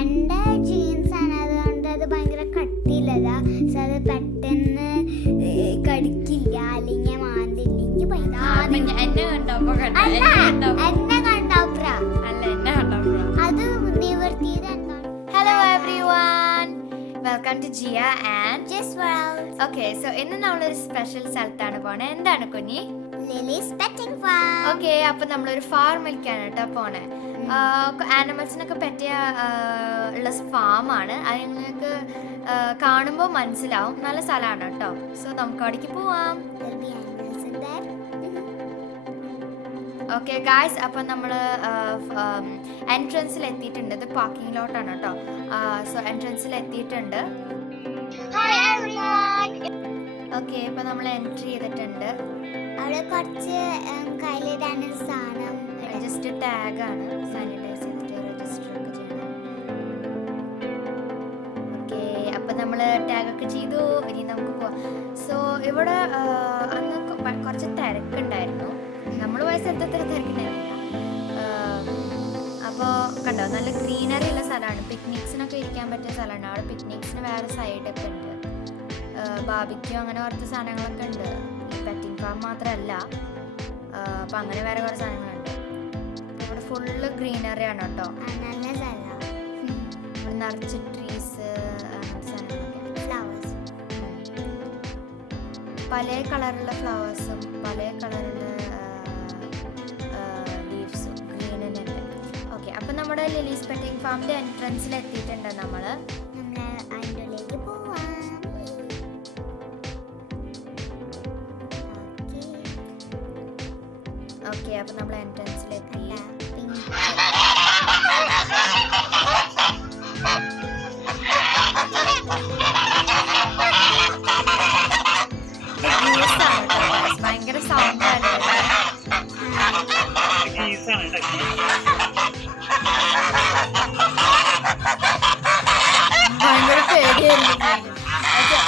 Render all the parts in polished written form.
എൻ്റെ ജീൻസാണ്, അതുകൊണ്ട് അത് ഭയങ്കര കട്ടിയില്ലതാ. സോ അത് പെട്ടെന്ന് കടിക്കില്ല, അല്ലെങ്കിൽ മാന്തില്ലെങ്കിൽ അത് നിവർത്തിയത്. Hello everyone, welcome to Jiya and just world. Okay, so ഇന്ന് നമ്മളൊരു സ്പെഷ്യൽ സ്ഥലത്താണ് പോണേ. എന്താണ് കുഞ്ഞി? ലിലീസ് പെറ്റിംഗ് ഫാം. ഓക്കെ, അപ്പൊ നമ്മളൊരു ഫാമിലേക്കാണ് കേട്ടോ പോണേ. ആനിമൽസിനൊക്കെ പറ്റിയ ഉള്ള ഫാമാണ്. അത് നിങ്ങൾക്ക് കാണുമ്പോൾ മനസ്സിലാവും. നല്ല സ്ഥലമാണ് കേട്ടോ. സോ നമുക്ക് അവിടേക്ക് പോവാം. ഓക്കെ ഗായ്സ്, അപ്പം നമ്മൾ എൻട്രൻസിൽ എത്തിയിട്ടുണ്ട്. ഇത് പാർക്കിംഗ് ലോട്ടാണ് കേട്ടോ. സോ എൻട്രൻസിൽ എത്തിയിട്ടുണ്ട്. ഓക്കെ, ഇപ്പം നമ്മൾ എൻട്രി ചെയ്തിട്ടുണ്ട്. അവിടെ കുറച്ച് കയ്യിലിടാൻ സാധനം, ജസ്റ്റ് ടാഗാണ്, സാനിറ്റൈസ് ചെയ്തിട്ട് രജിസ്റ്റർ ഒക്കെ ചെയ്യണം. ഓക്കെ, അപ്പം നമ്മൾ ടാഗൊക്കെ ചെയ്തു. ഇനി നമുക്ക് പോവാം. സോ ഇവിടെ അന്ന് കുറച്ച് തിരക്കുണ്ടായിരുന്നു. നമ്മൾ പോയ സ്ഥലത്ത് അത്ര തിരക്കുണ്ടായിരുന്നില്ല. അപ്പോൾ കണ്ടോ, നല്ല ഗ്രീനറി ഉള്ള സ്ഥലമാണ്. പിക്നിക്സിനൊക്കെ ഇരിക്കാൻ പറ്റിയ സ്ഥലമാണ്. അവിടെ പിക്നിക്സിന് വേറെ സൈഡൊക്കെ ഉണ്ട്. ബാബിക്യൂ അങ്ങനെ കുറച്ച് സാധനങ്ങളൊക്കെ ഉണ്ട്. ഈ പെറ്റിംഗ് ഫാം മാത്രമല്ല, അപ്പം അങ്ങനെ വേറെ കുറേ സാധനങ്ങളുണ്ട്. ഇവിടെ ഫുള്ള് ഗ്രീനറി ആണ് കേട്ടോ. നല്ല സ്ഥലമാണ്. ഇവിടെ നിറച്ച് ട്രീസ്, അങ്ങനത്തെ സാധനങ്ങളൊക്കെ, ഫ്ലവേഴ്സ്, പല കളറുള്ള ഫ്ലവേഴ്സും പല കളറുള്ള ലീവ്സും ഗ്രീനുണ്ട്. ഓക്കെ, അപ്പം നമ്മുടെ ലിലീസ് പെറ്റിംഗ് ഫാമിൻ്റെ എൻട്രൻസിൽ എത്തിയിട്ടുണ്ട് നമ്മൾ. അതിൻ്റെ ഉള്ളിലേക്ക് പോവാം. ഓക്കെ, അപ്പം നമ്മൾ എൻട്രൻസിലെത്തി. ഭയങ്കര സൗണ്ടാണ്. ഭയങ്കര പേടിയായിരുന്നു.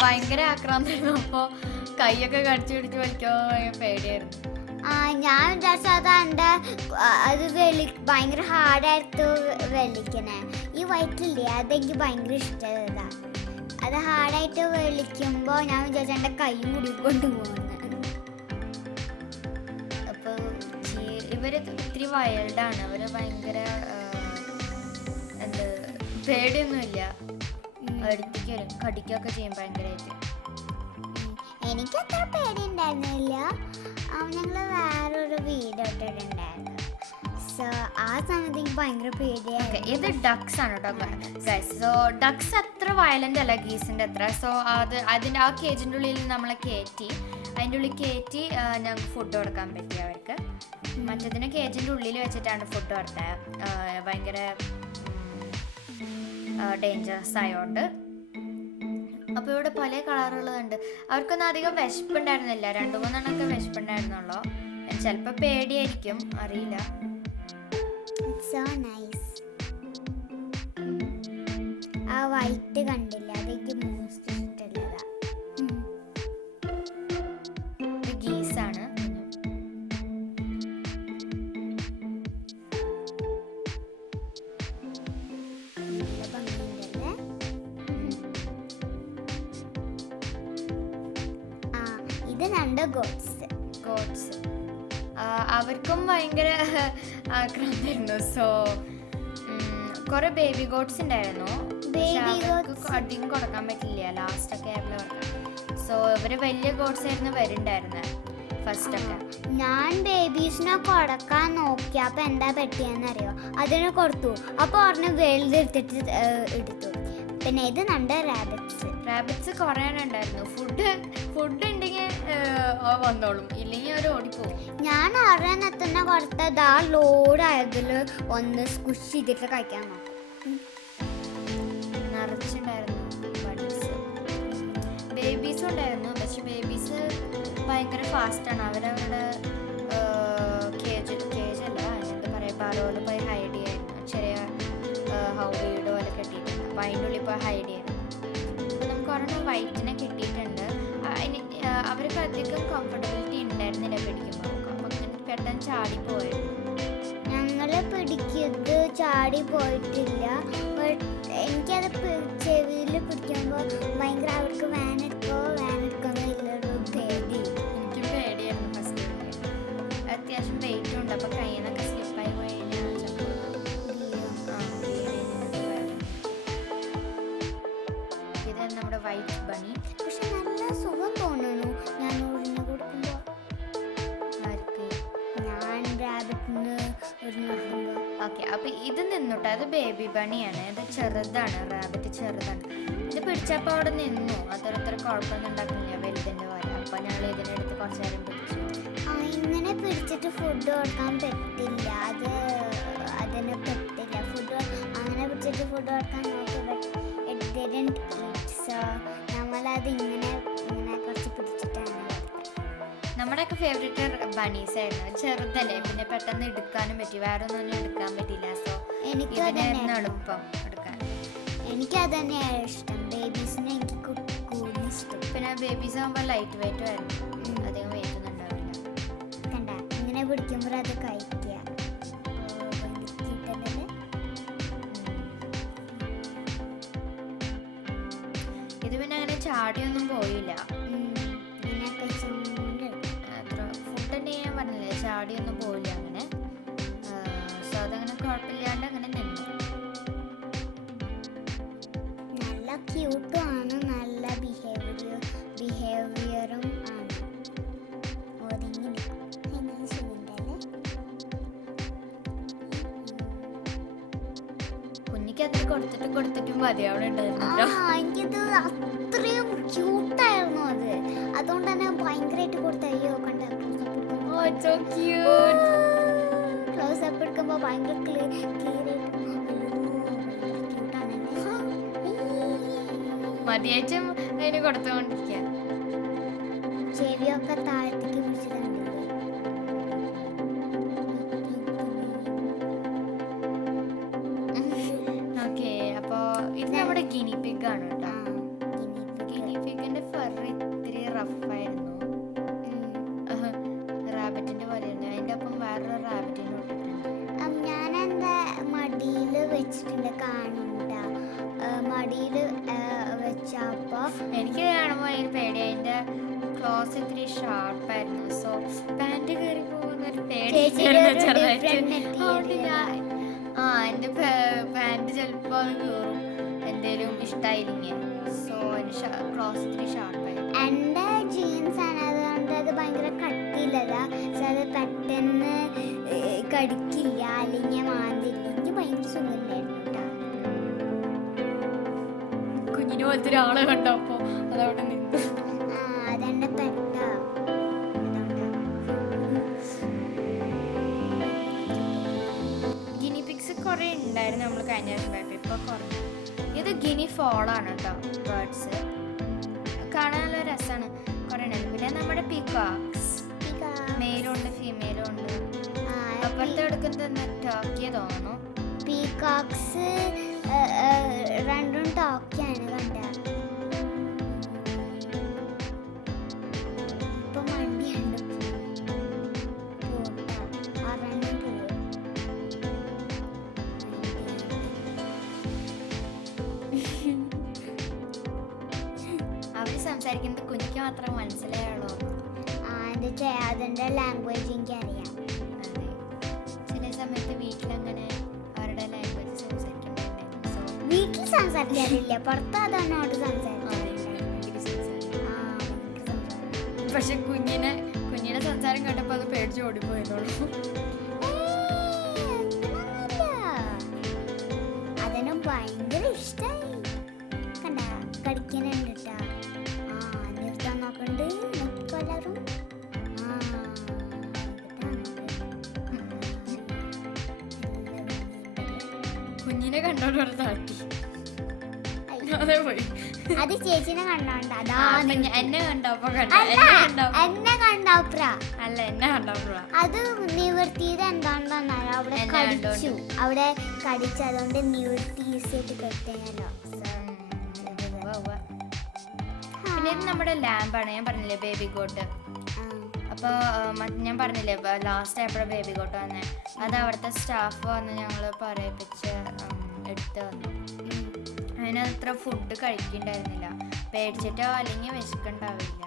ഭയങ്കര ആക്രാന്തമായിരുന്നു. അപ്പോൾ കൈയൊക്കെ കടിച്ചു പിടിച്ച് വലിക്കാൻ പേടിയായിരുന്നു. ഞാൻ വിചാരിച്ചത് അത് ഭയങ്കര ഹാർഡായിട്ട് വെളിക്കണേ. ഈ വൈറ്റില്ലേ, അതെനിക്ക് ഭയങ്കര ഇഷ്ടമാണ്. അത് ഹാർഡായിട്ട് വെളിക്കുമ്പോൾ ഞാൻ വിചാരിച്ച എൻ്റെ കൈ മുടിക്കൊണ്ട് പോകുന്നത്. അപ്പോൾ ഇവർ ഇത്തിരി വൈൽഡാണ്. അവർ ഭയങ്കര എന്ത് പേടിയൊന്നുമില്ല. അടുത്തേക്ക് വരും, കടിക്കുകയൊക്കെ ചെയ്യും ഭയങ്കരമായിട്ട്. എനിക്കത്ര പേടി ഉണ്ടായിരുന്നില്ല. ഞങ്ങൾ വേറൊരു വീഡിയോ ഇട്ടിട്ടുണ്ടായിരുന്നു. സോ ആ സമയത്ത് എനിക്ക് ഭയങ്കര പേടിയായി. ഇത് ഡക്സ് ആണ് കേട്ടോ ഗൈസ്. സോ ഡക്സ് അത്ര വയലൻ്റ് അല്ല ഗീസിൻ്റെ അത്ര. സോ അതിൻ്റെ ആ കേജിൻ്റെ ഉള്ളിൽ നമ്മളെ കയറ്റി, അതിൻ്റെ ഉള്ളിൽ കയറ്റി ഞങ്ങൾക്ക് ഫുഡ് കൊടുക്കാൻ പറ്റി അവർക്ക്. മറ്റേതിന് കേജിൻ്റെ ഉള്ളിൽ വെച്ചിട്ടാണ് ഫുഡ് കൊടുത്തത്. ഭയങ്കര ഡേഞ്ചറസ് ആയതുകൊണ്ട്. അപ്പോൾ ഇവിടെ പല കളറുകളുണ്ട്. അവർക്കൊന്നും അധികം വിശപ്പുണ്ടായിരുന്നില്ല. 2-3 വിശപ്പുണ്ടായിരുന്നുള്ളൂ. ചിലപ്പോൾ പേടിയായിരിക്കും, അറിയില്ല. So nice. ആ വൈറ്റ് കണ്ടില്ല, അതെനിക്ക് മോസ്റ്റ് ഇഷ്ടമുള്ളതാ. ഗീസാണ്. ഇത് 2 ഗോട്ട്സ്. അവർക്കും ഭയങ്കര ആക്രാന്തായിരുന്നു. സോ കുറെ ബേബി ഗോട്ട്സ് ഉണ്ടായിരുന്നു. അധികം കൊടുക്കാൻ പറ്റില്ല, ലാസ്റ്റൊക്കെ ആയിരുന്നു കൊടുക്കാൻ. സോ ഇവര് വലിയ ഗോട്ട്സ് ആയിരുന്നു വരുന്നുണ്ടായിരുന്നത് ഫസ്റ്റൊക്കെ. ഞാൻ ബേബീസിനെ കൊടുക്കാൻ നോക്കി. അപ്പം എന്താ പറ്റിയെന്നറിയോ, അതിനെ കൊടുത്തു. അപ്പോൾ ഒരെണ്ണം വെളുതെടുത്തിട്ട് എടുത്തു. പിന്നെ ഇത് 2 റാബിറ്റ്സ് കുറേ ഉണ്ടായിരുന്നു. ഫുഡ് ഉണ്ടെങ്കിൽ വന്നോളും, ഇല്ലെങ്കിൽ അവർ ഓടിപ്പോവും. ഞാൻ ഒരെണ്ണത്തിന് കൊടുത്തത് ആ ലോഡായതിൽ ഒന്ന് സ്കുഷ് ചെയ്തിട്ട് കഴിക്കാൻ നോക്കും. നിറച്ചുണ്ടായിരുന്നു ബേബീസും ഉണ്ടായിരുന്നു. പക്ഷെ ബേബീസ് ഭയങ്കര ഫാസ്റ്റാണ്. അവരവരുടെ കേജല്ല, എന്താ പറയുക, പാറോല് പോയി ഹൈഡ് ചെയ്യായിരുന്നു. ചെറിയ വീട് പോലെ കെട്ടിയിട്ടുണ്ട്. അപ്പോൾ അതിൻ്റെ ഉള്ളിൽ പോയി ഹൈഡ് ചെയ്യായിരുന്നു. അപ്പോൾ നമുക്ക് ഒരെണ്ണം വൈറ്റിനെ കിട്ടിയിട്ടുണ്ട്. അവർക്ക് അധികം കംഫർട്ടബിലിറ്റി ഉണ്ടായിരുന്നില്ല പിടിക്കുമ്പോൾ. അപ്പോൾ അങ്ങനെ പെട്ടെന്ന് ചാടിപ്പോയിരുന്നു. ഞങ്ങൾ പിടിക്കുന്നത് ചാടി പോയിട്ടില്ല. ബട്ട് നമ്മുടെ വൈറ്റ് ബണി. പക്ഷെ നല്ല സുഖം തോന്നുന്നു ഞാൻ ഉഴിഞ്ഞു കൊടുക്കുമ്പോൾ. ഞാൻ റാബിറ്റിന് ഉഴിഞ്ഞു കൊടുക്കുമ്പോൾ. ഓക്കെ, അപ്പൊ ഇത് നിന്നുട്ടോ. അത് ബേബി ബണിയാണ്. ഇത് ചെറുതാണ്, റാബിറ്റ് ചെറുതാണ്. ഇത് പിടിച്ചപ്പോൾ അവിടെ നിന്നു. അത്ര കുഴപ്പമൊന്നും ഉണ്ടാക്കുന്നില്ല വലുതിൻ്റെ പോലെ. അപ്പൊ ഞങ്ങൾ ഇതിനെടുത്ത് കുറച്ച് നേരം പിടിച്ചു. ഇങ്ങനെ പിടിച്ചിട്ട് ഫുഡ് കൊടുക്കാൻ പറ്റില്ല, അതിന് പറ്റില്ല. ഫുഡ് അങ്ങനെ പിടിച്ചിട്ട് ഫുഡ് കൊടുക്കാൻ നോക്കി, സോ നമ്മളത് ഇങ്ങനെ കുറച്ച് പിടിച്ചിട്ടാണ്. നമ്മുടെയൊക്കെ ഫേവറേറ്റ് ബണീസ് ആയിരുന്നു. ചെറുതല്ലേ, പിന്നെ പെട്ടെന്ന് എടുക്കാനും പറ്റി. വേറെ ഒന്നും എടുക്കാൻ പറ്റില്ല. സോ ഇതിനായിരുന്നു എളുപ്പം എടുക്കാൻ. എനിക്കത് തന്നെയാണ് ഇഷ്ടം. ബേബീസിനെ എനിക്ക് കൂടുതൽ ഇഷ്ടം. പിന്നെ ബേബീസ് ആകുമ്പോൾ ലൈറ്റ് വെയിറ്റും ആയിരുന്നു, അധികം വെയിറ്റ് ഒന്നും ഉണ്ടാവില്ല. കണ്ട ഇങ്ങനെ പിടിക്കുമ്പോൾ അത് കഴിക്കുക. ഇത് പിന്നെ അങ്ങനെ ചാടിയൊന്നും പോയില്ല. ഫുഡ് തന്നെ ഞാൻ പറഞ്ഞില്ലേ, ചാടിയൊന്നും പോയില്ല അങ്ങനെ. സോ അതങ്ങനെ കുഴപ്പമില്ലാണ്ട് അങ്ങനെ നിന്നു. നല്ല ക്യൂട്ടും ആണ്, നല്ല ബിഹേവിയറും ആണ്. കുഞ്ഞിക്ക് അതിന് കൊടുത്തിട്ടും മതിയാവുന്നുണ്ടായിരുന്നു. എനിക്കത് അത്രയും ക്യൂട്ടായിരുന്നു അത്. അതുകൊണ്ട് തന്നെ ഭയങ്കരമായിട്ട് കൊടുത്ത. അയ്യോ കണ്ട ക്ലോസ് അപ്പ് എടുക്കുമ്പോൾ ഭയങ്കര ക്ലിയർ മതിയായിട്ടും അതിന് കൊടുത്തുകൊണ്ടിരിക്കുക. ചെവിയൊക്കെ താഴത്തേക്ക് പിടിച്ചിട്ടുണ്ട്. ഓക്കെ, അപ്പൊ ഇത് നമ്മുടെ ഗിനി പിഗ് ആണ് കേട്ടോ. ഗിനി പിഗിന്റെ ഫർ ഇത്തിരി റഫായിരുന്നു, റാബിറ്റിന്റെ പോലെയായിരുന്നു. അതിന്റെ ഒപ്പം വേറൊരു റാബിറ്റിനെ ഇട്ടിട്ടുണ്ട്. ഞാൻ എൻ്റെ മടിയിൽ വെച്ചിട്ടുണ്ട്, കാണുന്നുണ്ട മടിയിൽ വെച്ചപ്പോ എനിക്ക് കാണുമ്പോൾ അതിന് പേടി. അതിന്റെ ക്ലോസ് ഇത്തിരി ഷാർപ്പായിരുന്നു. സോ പാൻറ് കയറി പോകുന്നൊരു പേടി ചെറുതായിട്ട്. എന്റെ പാൻറ് ചിലപ്പോ കയറും, എന്തേലും ഇഷ്ടായില്ലെങ്കിൽ. സോ അതിന് ക്ലോസ് ഇത്തിരി ഷാർപ്പായി. എൻ്റെ ജീൻസ് ആണ്, അതുകൊണ്ട് അത് ഭയങ്കര കട്ടിയില്ലതാ. പക്ഷെ അത് പെട്ടെന്ന് കടിക്കില്ല, അല്ലെങ്കിൽ മാന്തില്ല. എനിക്ക് ഭയങ്കര സുഖമില്ലായിരുന്നു കേട്ടോ. കുഞ്ഞിന് പോലത്തെ ഒരാളെ കണ്ടപ്പോ അതവിടെ നിന്നു. അതെന്റെ പെട്ടാ. ഗിനി പിക്സ് കുറെ ഉണ്ടായിരുന്നു നമ്മൾ കഴിഞ്ഞ പ്രാവശ്യം. ഇപ്പൊ കുറഞ്ഞു. ഇത് ഗിനി ഫോളാണ് കേട്ടോ. ബേർഡ്സ് കാണാൻ നല്ല രസമാണ്, കുറെ ഉണ്ടായിരുന്നു. പിന്നെ നമ്മുടെ പീകോക്സ്, മെയിലും ഉണ്ട് ഫീമെയിലും ഉണ്ട്. അപ്പുറത്ത് എടുക്കുന്നത് ടോക്കിയ തോന്നുന്നു. പീകോക്സ് രണ്ടും ടോക്കിയാണ്. കണ്ട ഇപ്പൊ മണ്ടിയുണ്ട്. അവര് സംസാരിക്കുന്നത് കുഞ്ഞിക്ക് മാത്രം മനസ്സിലായുള്ളൂ. അതിന്റെ ലാംഗ്വേജ് എനിക്ക് അറിയാം. അതെ, ചില സമയത്ത് വീട്ടിലങ്ങനെ അവരുടെ ലാംഗ്വേജ് സംസാരിക്കുന്നുണ്ടായിരുന്നു. വീട്ടിൽ സംസാരിക്കാറില്ല, പുറത്ത് അതന്നോട് സംസാരിക്കും. പക്ഷെ കുഞ്ഞിനെ സംസാരം കേട്ടപ്പോ അത് പേടിച്ച് ഓടിപ്പോയതുള്ളൂ. അതിനും ഭയങ്കര ഇഷ്ടായി. കണ്ട കടിക്കാനുണ്ട് കേട്ടാ. നിർത്താൻ നോക്കണ്ട് എല്ലാവരും. കുഞ്ഞിനെ കണ്ടോണ്ട് താട്ടി അതെ പോയി. അത് ചേച്ചിനെ കണ്ടോണ്ട്. എന്നെ കണ്ടപ്പോ എന്നെ കണ്ടോപ്ര അല്ല, എന്നെ കണ്ടപ്പോ അത് നിവർത്തിയത് എന്താണെന്നോ അവിടെ കടിച്ചു. അവിടെ കടിച്ചതുകൊണ്ട് നിവർത്തി ഈസിയായിട്ട് കെട്ടിയാലോ. പിന്നെ ഇത് നമ്മുടെ ലാമ്പാണ്. ഞാൻ പറഞ്ഞില്ലേ ബേബി ഗോട്ട്. അപ്പോൾ ഞാൻ പറഞ്ഞില്ലേ ലാസ്റ്റ് ആയപ്പോഴാണ് ബേബി ഗോട്ട് വന്നേ. അത് അവിടുത്തെ സ്റ്റാഫ് വന്ന് ഞങ്ങൾ പറയിപ്പിച്ച് എടുത്ത് വന്നു. അതിനത്ര ഫുഡ് കഴിക്കണ്ടായിരുന്നില്ല, പേടിച്ചിട്ടോ അല്ലെങ്കിൽ വിശക്കുണ്ടാവില്ല.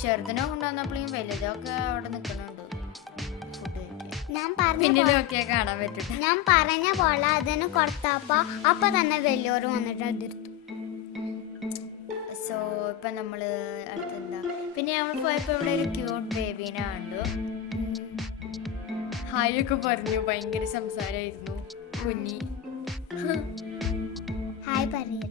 ചെറുതിനെ കൊണ്ടുവന്നപ്പോഴും വലുതൊക്കെ അവിടെ നിൽക്കുന്നുണ്ട് ഫുഡ് കഴിക്കാൻ. പിന്നെ നോക്കിയാൽ കാണാൻ പറ്റും. ഞാൻ പറഞ്ഞ പോലെ അതിന് കൊടുത്തപ്പോ അപ്പൊ തന്നെ വലിയോര് വന്നിട്ട് അതിർത്തു. സോ ഇപ്പം നമ്മൾ അടുത്തെന്താ, പിന്നെ നമ്മൾ പോയപ്പോൾ ഇവിടെ ഒരു ക്യൂട്ട് ബേബീനെ കണ്ടു. ഹായ് ഒക്കെ പറഞ്ഞു, ഭയങ്കര സംസാരമായിരുന്നു കുഞ്ഞി. ഹായ് പറയട്ടെ.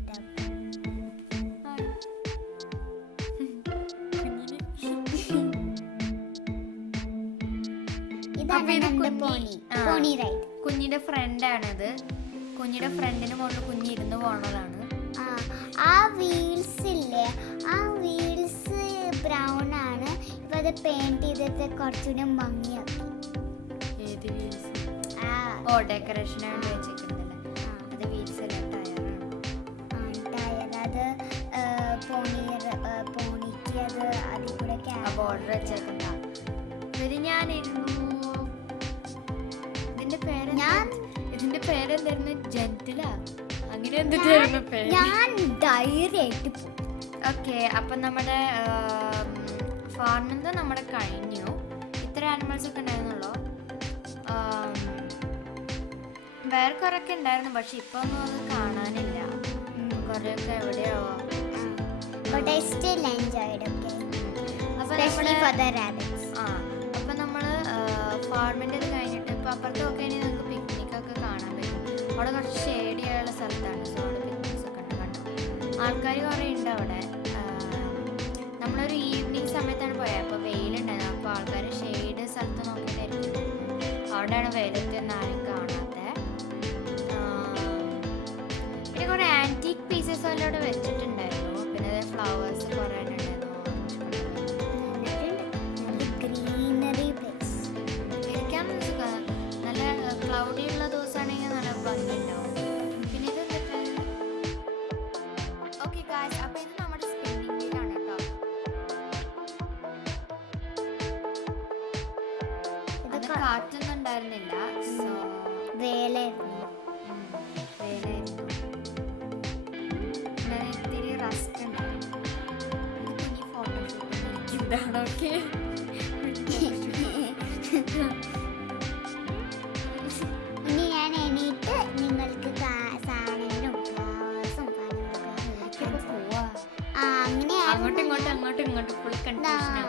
കുഞ്ഞിന്റെ ഫ്രണ്ടാണിത്. കുഞ്ഞിന്റെ ഫ്രണ്ടിന് മുകളിൽ കുഞ്ഞി ഇരുന്ന് പോണതാണ്. ആ വീൽസ് ഇല്ലേ, ആ വീൽസ് ബ്രൗൺ ആണ്. ഇപ്പൊ അത് പെയിന്റ് ചെയ്തിട്ട് കുറച്ചുകൂടി ഭംഗിയാക്കി. ഏത് വീൽസ്? ഓ, ഡെക്കറേഷൻ ആയിട്ട് വെച്ചിട്ടുണ്ടല്ലേ. അത് വീൽസ് അല്ല, ടയർ. അത് പോണിക്ക് അത് അതിൽ കൂടെ ബോർഡർ വെച്ചേക്കണ്ട. ഇതിന്റെ പേരെന്തായിരുന്നു? ജെന്റിലാ അങ്ങനെ എന്തായിരുന്നു പേര്? ഓക്കെ, അപ്പം നമ്മുടെ ഫാർമിന്റെ നമ്മുടെ കഴിഞ്ഞു. ഇത്ര ആനിമൽസ് ഒക്കെ ഉണ്ടായിരുന്നുള്ളൂ. വേറെ കുറെയൊക്കെ ഉണ്ടായിരുന്നു, പക്ഷെ ഇപ്പൊ ഒന്നും അത് കാണാനില്ല. കുറെയൊക്കെ എവിടെയോ. അപ്പൊ നമ്മള് ഫാർമിന്റെ ഇത് കഴിഞ്ഞിട്ട് ഇപ്പൊ അപ്പുറത്ത് നോക്കി നമുക്ക് പിക്നിക് ഒക്കെ കാണാൻ പറ്റും. അവിടെ കുറച്ച് ഷെയ്ഡി ആയുള്ള സ്ഥലത്താണ്. സോ അവിടെ പിക്നിക്സ് ഒക്കെ ഉണ്ട്. കണ്ടു ആൾക്കാർ കുറെ ഉണ്ട് അവിടെ. നമ്മളൊരു ഈവനിങ് സമയത്താണ് പോയത്. അപ്പോൾ വെയിലുണ്ടായിരുന്നു. അപ്പോൾ ആൾക്കാർ ഷെയ്ഡ് സ്ഥലത്ത് നോക്കിയിട്ടായിരിക്കും. അവിടെയാണ് വെയിലത്തൊന്നും ആരും കാണാത്തത്. പിന്നെ കുറേ ആൻറ്റീക് പീസസ് എല്ലാം അവിടെ വെച്ചിട്ടുണ്ടായിരുന്നു. പിന്നെ ഫ്ലവേഴ്സ് കുറേ ഉണ്ടായിരുന്നു. നല്ല ക്ലൗഡി ഉള്ള ദിവസമാണെങ്കിൽ നല്ല ഭംഗിയുണ്ടാവും. പിന്നെ ഇത് ഓക്കെ ഗായ്സ്, അപ്പോൾ ഇത് നമ്മുടെ സ്പിന്നിങ് വീലാണ് കേട്ടോ. അത് കാറ്റൊന്നും ഉണ്ടായിരുന്നില്ല. സോ വേലായിരുന്നു. പിന്നെ ഇത്തിരി റസ്റ്റ് ഉണ്ടായിരുന്നു. ഇനി ഫോട്ടോഷൂട്ട് എനിക്കുണ്ടാണ്. ഓക്കെ, ഇനി ഞാൻ എണീറ്റ് നിങ്ങൾക്ക് സാധനങ്ങളും ഫ്ലവേഴ്സും അങ്ങോട്ടും ഇങ്ങോട്ടും ഫുൾ കൺഫ്യൂഷൻ.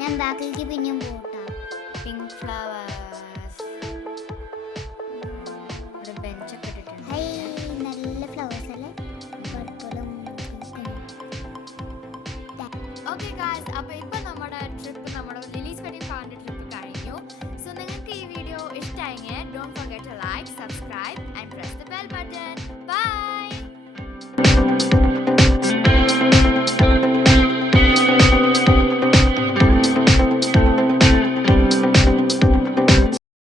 ഞാൻ ബാക്കിലേക്ക് പിന്നെയും പോകും.